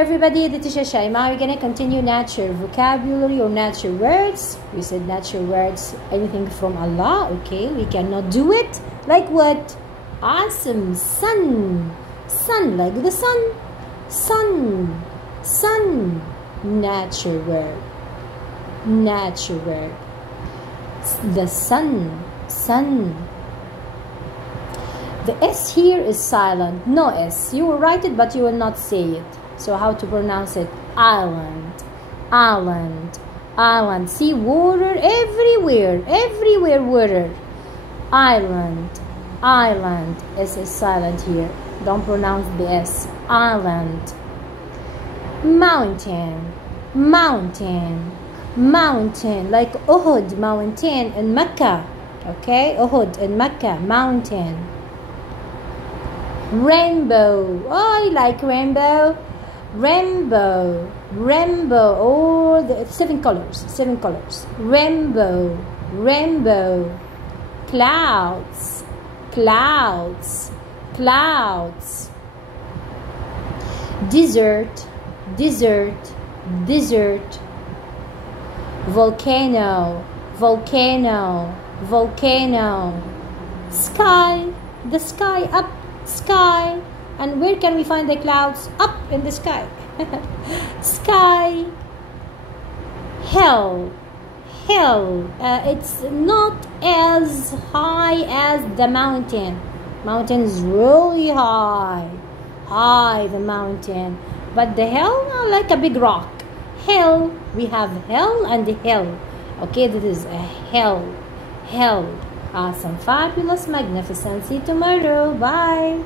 everybody, this is Shayma. We're gonna continue natural vocabulary or natural words. We said natural words, anything from Allah. Okay, we cannot do it. Like what? Awesome. Sun. Sun, like the sun. Sun. Sun. Natural word. Natural word. The sun. Sun. The S here is silent. No S. You will write it, but you will not say it. So how to pronounce it? Island. Island. Island. See, water everywhere. Everywhere water. Island. Island. S is silent here. Don't pronounce the S. Island. Mountain. Mountain. Mountain. Like Uhud mountain in Mecca. Okay? Uhud in Mecca. Mountain. Rainbow. Oh, I like rainbow. Rainbow. Rainbow. Oh, the 7 colors. 7 colors. Rainbow. Rainbow. Clouds. Clouds. Clouds. Desert. Desert. Desert. Volcano. Volcano. Volcano. Sky. The sky up. Sky. And where can we find the clouds? Up in the sky. Sky. Hill. Hill. It's not as high as the mountain. Mountain is really high. High, the mountain. But the hill, like a big rock. Hill. We have hill and hill. Okay, this is a hill. Hill. Awesome, fabulous, magnificent. See you tomorrow. Bye.